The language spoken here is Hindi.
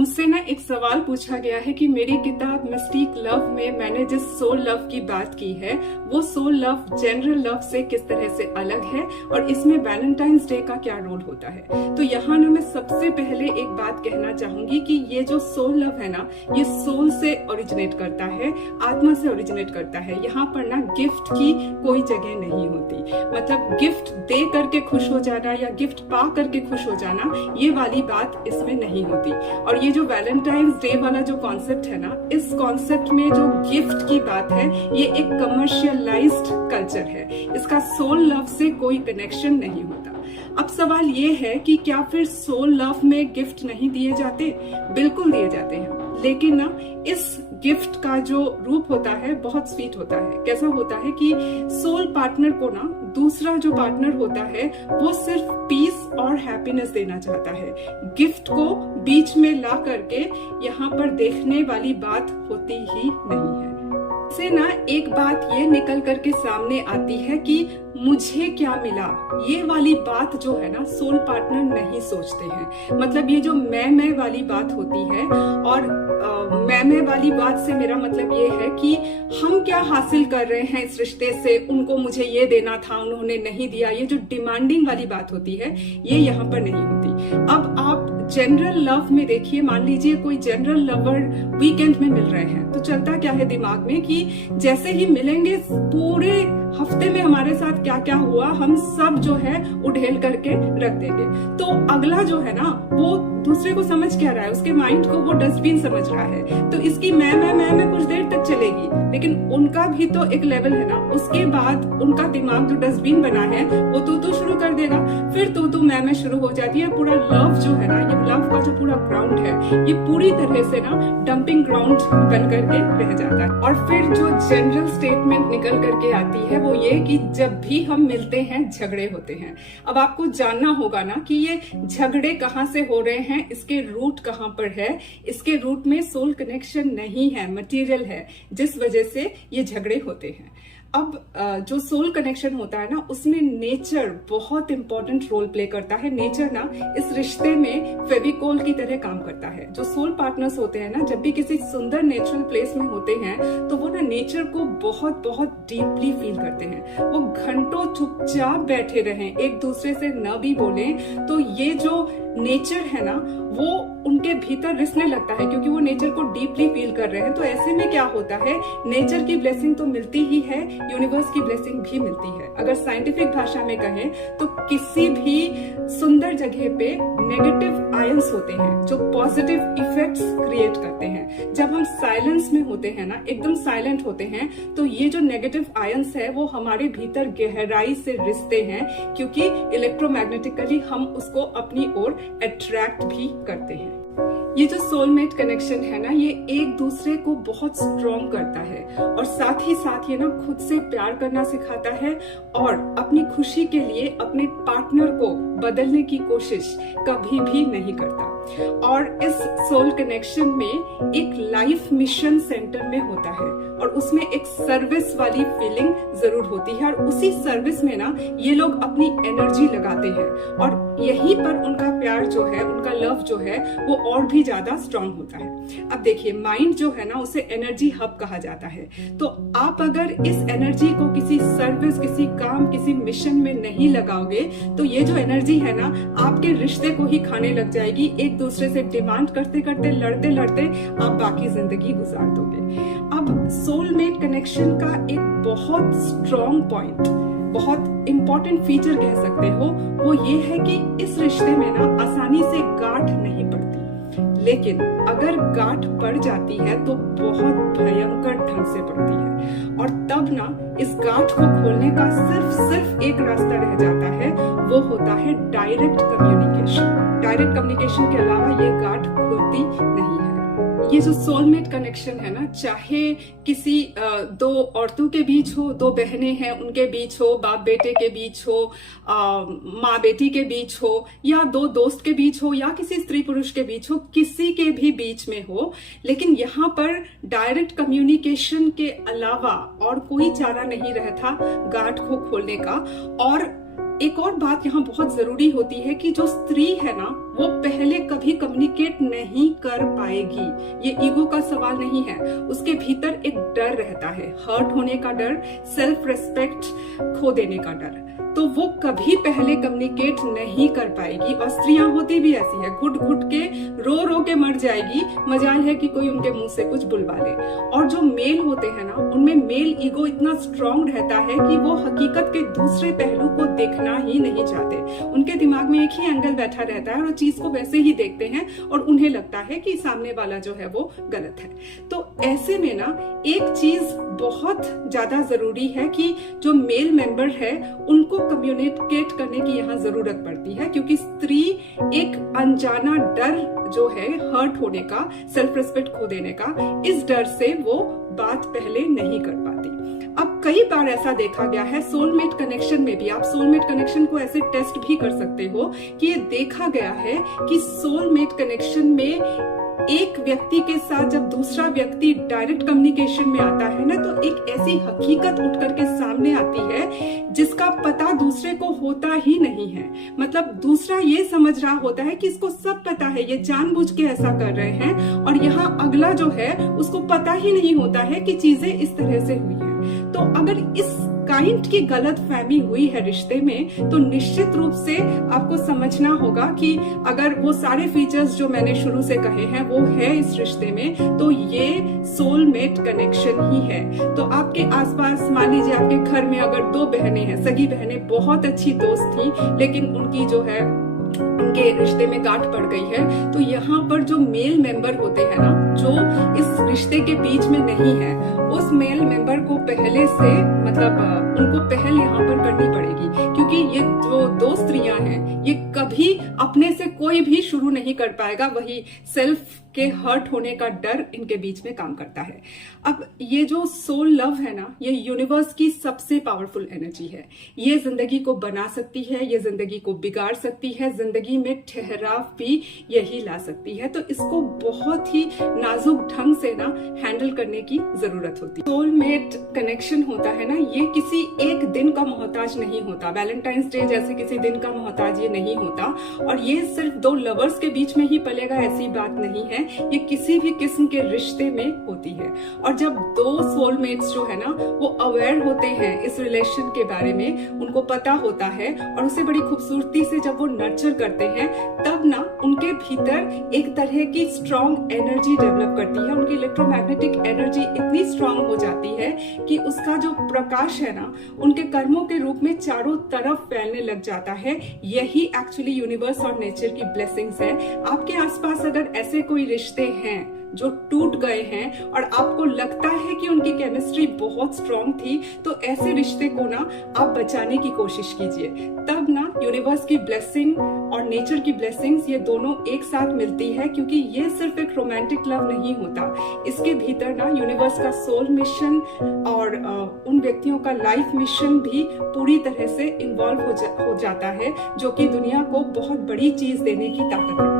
मुझसे ना एक सवाल पूछा गया है कि मेरी किताब मिस्टिक लव में मैंने जिस सोल लव की बात की है वो सोल लव जनरल लव से किस तरह से अलग है और इसमें वैलेंटाइंस डे का क्या रोल होता है। तो यहाँ ना मैं सबसे पहले एक बात कहना चाहूंगी कि ये जो सोल लव है ना, ये सोल से ओरिजिनेट करता है, आत्मा से ओरिजिनेट करता है। यहाँ पर ना गिफ्ट की कोई जगह नहीं होती। मतलब गिफ्ट दे करके खुश हो जाना या गिफ्ट पा करके खुश हो जाना, ये वाली बात इसमें नहीं होती। और ये जो वैलेंटाइंस डे वाला जो कॉन्सेप्ट है ना, इस कॉन्सेप्ट में जो गिफ्ट की बात है ये एक कमर्शियलाइज्ड कल्चर है। इसका सोल लव से कोई कनेक्शन नहीं होता। अब सवाल ये है कि क्या फिर सोल लव में गिफ्ट नहीं दिए जाते? बिल्कुल दिए जाते हैं, लेकिन ना इस गिफ्ट का जो रूप होता है बहुत स्वीट होता है। कैसा होता है कि सोल पार्टनर को ना दूसरा जो पार्टनर होता है वो सिर्फ पीस और हैप्पीनेस देना चाहता है। गिफ्ट को बीच में ला करके यहाँ पर देखने वाली बात होती ही नहीं है। से ना एक बात ये निकल करके सामने आती है कि मुझे क्या मिला, ये वाली बात जो है ना सोल पार्टनर नहीं सोचते हैं। मतलब ये जो मैं वाली बात होती है, और मैं वाली बात से मेरा मतलब ये है कि हम क्या हासिल कर रहे हैं इस रिश्ते से, उनको मुझे ये देना था उन्होंने नहीं दिया, ये जो डिमांडिंग वाली बात होती है ये यहाँ पर नहीं होती। अब आप जनरल लव में देखिए, मान लीजिए कोई जनरल लवर वीकेंड में मिल रहे हैं, तो चलता क्या है दिमाग में कि जैसे ही मिलेंगे पूरे हफ्ते में हमारे साथ क्या क्या हुआ हम सब जो है उड़ेल करके रख देंगे। तो अगला जो है ना वो दूसरे को समझ क्या रहा है, उसके माइंड को वो डस्टबिन समझ रहा है। तो इसकी मैं कुछ देर तक चलेगी, लेकिन उनका भी तो एक लेवल है ना। उसके बाद उनका दिमाग जो डस्टबिन बना है वो तू शुरू कर देगा, फिर तू मैं शुरू हो जाती है। पूरा लव जो है ना, ये लव का जो पूरा ग्राउंड है ये पूरी तरह से ना डंपिंग ग्राउंड बन करके रह जाता है। और फिर जो जनरल स्टेटमेंट निकल करके आती है वो ये कि जब भी हम मिलते हैं झगड़े होते हैं। अब आपको जानना होगा ना कि ये झगड़े कहाँ से हो रहे हैं, इसके रूट कहाँ पर है। इसके रूट में सोल कनेक्शन नहीं है, मटेरियल है, जिस वजह से ये झगड़े होते हैं। अब जो सोल कनेक्शन होता है ना उसमें नेचर बहुत इंपॉर्टेंट रोल प्ले करता है। नेचर ना इस रिश्ते में फेविकोल की तरह काम करता है। जो सोल पार्टनर्स होते हैं ना, जब भी किसी सुंदर नेचुरल प्लेस में होते हैं तो वो ना नेचर को बहुत बहुत डीपली फील करते हैं। वो घंटों चुपचाप बैठे रहें, एक दूसरे से न भी बोले, तो ये जो नेचर है ना वो उनके भीतर रिसने लगता है, क्योंकि वो नेचर को डीपली फील कर रहे हैं। तो ऐसे में क्या होता है, नेचर की ब्लेसिंग तो मिलती ही है, यूनिवर्स की ब्लेसिंग भी मिलती है। अगर साइंटिफिक भाषा में कहें तो किसी भी सुंदर जगह पे नेगेटिव आयंस होते हैं जो पॉजिटिव इफेक्ट्स क्रिएट करते हैं। जब हम साइलेंस में होते हैं ना, एकदम साइलेंट होते हैं, तो ये जो नेगेटिव आयंस है वो हमारे भीतर गहराई से रिश्ते हैं, क्योंकि इलेक्ट्रोमैग्नेटिकली हम उसको अपनी ओर अट्रैक्ट भी करते हैं। ये जो सोलमेट कनेक्शन है ना, ये एक दूसरे को बहुत स्ट्रॉन्ग करता है, और साथ ही साथ ये ना खुद से प्यार करना सिखाता है, और अपनी खुशी के लिए अपने पार्टनर को बदलने की कोशिश कभी भी नहीं करता। और इस सोल कनेक्शन में एक लाइफ मिशन सेंटर में होता है, और उसमें एक सर्विस वाली फीलिंग जरूर होती है, और उसी सर्विस में ना ये लोग अपनी एनर्जी लगाते हैं, और यहीं पर उनका प्यार जो है, उनका लव जो है वो और भी ज्यादा स्ट्रांग होता है। अब देखिए, माइंड जो है ना उसे एनर्जी हब कहा जाता है। तो आप अगर इस एनर्जी को किसी सर्विस, किसी काम, किसी मिशन में नहीं लगाओगे तो ये जो एनर्जी है ना आपके रिश्ते को ही खाने लग जाएगी। एक दूसरे से डिमांड करते करते, लड़ते लड़ते आप बाकी जिंदगी गुजार दोगे। अब सोलमेट कनेक्शन का एक बहुत स्ट्रॉन्ग पॉइंट, बहुत इंपॉर्टेंट फीचर कह सकते हो, वो ये है कि इस रिश्ते में ना आसानी से गांठ नहीं पड़ती। लेकिन अगर गांठ पड़ जाती है तो बहुत भयंकर ढंग से पड़ती है, और तब ना इस गांठ को खोलने का सिर्फ एक रास्ता रह जाता है, वो होता है डायरेक्ट कम्युनिकेशन। डायरेक्ट कम्युनिकेशन के अलावा ये गांठ खुलती नहीं है। ये जो सोलमेट कनेक्शन है ना, चाहे किसी दो औरतों के बीच हो, दो बहनें हैं उनके बीच हो, बाप बेटे के बीच हो, माँ बेटी के बीच हो, या दो दोस्त के बीच हो, या किसी स्त्री पुरुष के बीच हो, किसी के भी बीच में हो, लेकिन यहाँ पर डायरेक्ट कम्युनिकेशन के अलावा और कोई चारा नहीं रहता गांठ को खोलने का। और एक और बात यहाँ बहुत जरूरी होती है कि जो स्त्री है ना, वो पहले कभी कम्युनिकेट नहीं कर पाएगी। ये ईगो का सवाल नहीं है, उसके भीतर एक डर रहता है, हर्ट होने का डर, सेल्फ रेस्पेक्ट खो देने का डर। तो वो कभी पहले कम्युनिकेट नहीं कर पाएगी। और स्त्रियां होती भी ऐसी है, घुट घुट के रो रो के मर जाएगी, मजाल है कि कोई उनके मुंह से कुछ बुलवा ले। और जो मेल होते हैं ना, उनमें मेल ईगो इतना स्ट्रांग रहता है कि वो हकीकत के दूसरे पहलू को देखना ही नहीं चाहते। उनके दिमाग में एक ही एंगल बैठा रहता है और चीज को वैसे ही देखते हैं और उन्हें लगता है कि सामने वाला जो है वो गलत है। तो ऐसे में ना एक चीज बहुत ज्यादा जरूरी है कि जो मेल मेंबर है उनको कम्युनिकेट करने की यहाँ जरूरत पड़ती है, क्योंकि स्त्री एक अनजाना डर जो है हर्ट होने का, सेल्फ रिस्पेक्ट खो देने का, इस डर से वो बात पहले नहीं कर पाती। अब कई बार ऐसा देखा गया है सोलमेट कनेक्शन में भी, आप सोलमेट कनेक्शन को ऐसे टेस्ट भी कर सकते हो कि ये देखा गया है कि सोलमेट कनेक्शन में एक व्यक्ति के साथ जब दूसरा व्यक्ति डायरेक्ट कम्युनिकेशन में आता है ना, तो एक ऐसी हकीकत उठ करके सामने आती है जिसका पता दूसरे को होता ही नहीं है। मतलब दूसरा ये समझ रहा होता है कि इसको सब पता है, ये जानबूझ के ऐसा कर रहे हैं, और यहाँ अगला जो है उसको पता ही नहीं होता है कि चीजें इस तरह से हुई है। तो अगर इस काइंड की गलत फहमी हुई है रिश्ते में, तो निश्चित रूप से आपको समझना होगा कि अगर वो सारे फीचर्स जो मैंने शुरू से कहे हैं वो है इस रिश्ते में, तो ये सोलमेट कनेक्शन ही है। तो आपके आसपास मान लीजिए आपके घर में अगर 2 बहनें हैं, सगी बहनें, बहुत अच्छी दोस्त थी, लेकिन उनकी जो है उनके रिश्ते में गांठ पड़ गई है, तो यहाँ पर जो मेल मेंबर होते हैं ना, जो इस रिश्ते के बीच में नहीं है, उस मेल मेंबर को पहले से मतलब उनको पहल यहाँ पर करनी पड़ेगी, क्योंकि ये जो 2 स्त्रियां हैं ये कभी अपने से कोई भी शुरू नहीं कर पाएगा। वही सेल्फ के हर्ट होने का डर इनके बीच में काम करता है। अब ये जो सोल लव है ना, ये यूनिवर्स की सबसे पावरफुल एनर्जी है। ये जिंदगी को बना सकती है, ये जिंदगी को बिगाड़ सकती है, जिंदगी में ठहराव भी यही ला सकती है। तो इसको बहुत ही नाजुक ढंग से ना हैंडल करने की जरूरत होती है। सोलमेट कनेक्शन होता है ना, ये किसी एक दिन का मोहताज नहीं होता, वैलेंटाइंस डे जैसे किसी दिन का मोहताज ये नहीं होता, और ये सिर्फ 2 लवर्स के बीच में ही पलेगा ऐसी बात नहीं है, ये किसी भी किस्म के रिश्ते में होती है। और जब 2 सोलमेट्स जो है ना वो अवेयर होते हैं इस रिलेशन के बारे में, उनको पता होता है और उसे बड़ी खूबसूरती से जब वो नर्चर करते हैं, तब ना उनके भीतर एक तरह की स्ट्रॉन्ग एनर्जी डेवलप करती है। उनकी इलेक्ट्रोमैग्नेटिक एनर्जी इतनी स्ट्रॉन्ग हो जाती है कि उसका जो प्रकाश है ना, उनके कर्मों के रूप में चारों तरफ फैलने लग जाता है। यही एक्चुअली यूनिवर्स और नेचर की ब्लेसिंग्स है। आपके आसपास अगर ऐसे कोई रिश्ते हैं जो टूट गए हैं और आपको लगता है कि उनकी केमिस्ट्री बहुत स्ट्रॉन्ग थी, तो ऐसे रिश्ते को ना आप बचाने की कोशिश कीजिए। तब ना यूनिवर्स की ब्लेसिंग और नेचर की ब्लेसिंग्स ये दोनों एक साथ मिलती है, क्योंकि ये सिर्फ एक रोमांटिक लव नहीं होता। इसके भीतर ना यूनिवर्स का सोल मिशन और उन व्यक्तियों का लाइफ मिशन भी पूरी तरह से इन्वॉल्व हो जाता है, जो कि दुनिया को बहुत बड़ी चीज देने की ताकत रखता है।